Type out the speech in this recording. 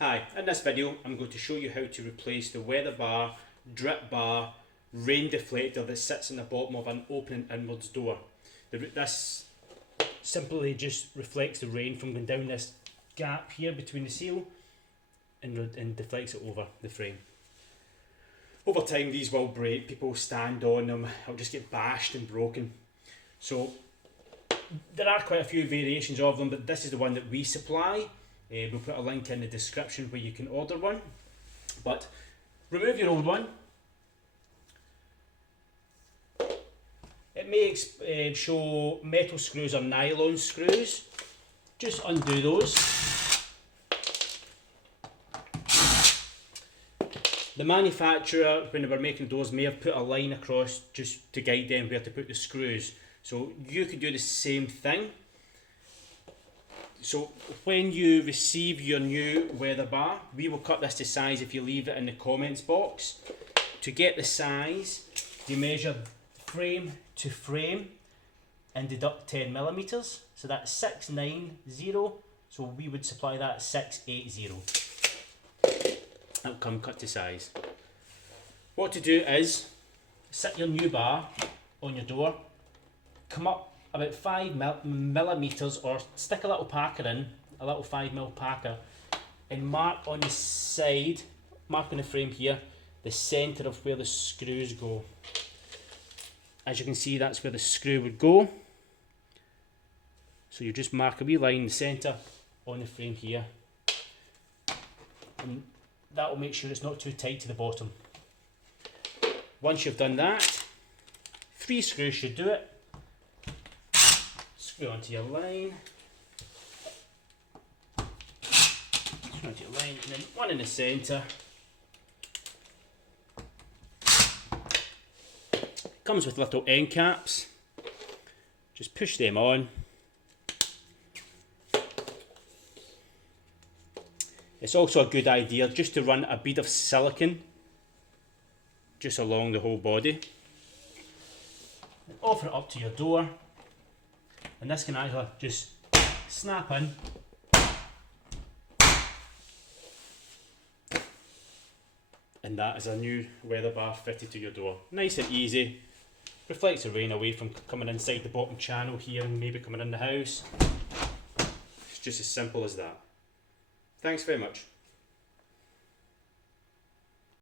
Hi, in this video I'm going to show you how to replace the weather bar, drip bar, rain deflector that sits in the bottom of an open inwards door. This simply just reflects the rain from going down this gap here between the seal and deflects it over the frame. Over time these will break, people stand on them, it'll just get bashed and broken. So there are quite a few variations of them, but this is the one that we supply. We'll put a link in the description where you can order one. But remove your old one. It may show metal screws or nylon screws. Just undo those. The manufacturer, when they were making doors, may have put a line across just to guide them where to put the screws. So you could do the same thing. So when you receive your new weather bar, we will cut this to size if you leave it in the comments box. To get the size, you measure frame to frame and deduct 10mm. So that's 690. So we would supply that 680. That'll come cut to size. What to do is sit your new bar on your door, come up about 5mm, or stick a little packer in, a little 5mm packer, and mark on the side, mark on the frame here, the centre of where the screws go. As you can see, that's where the screw would go. So you just mark a wee line in the centre on the frame here, and that will make sure it's not too tight to the bottom. Once you've done that, 3 screws should do it. Screw onto your line, screw onto your line, and then one in the centre. Comes with little end caps, just push them on. It's also a good idea just to run a bead of silicone just along the whole body. And offer it up to your door. And this can either just snap in and that is a new weather bar fitted to your door. Nice and easy, reflects the rain away from coming inside the bottom channel here and maybe coming in the house. It's just as simple as that. Thanks very much.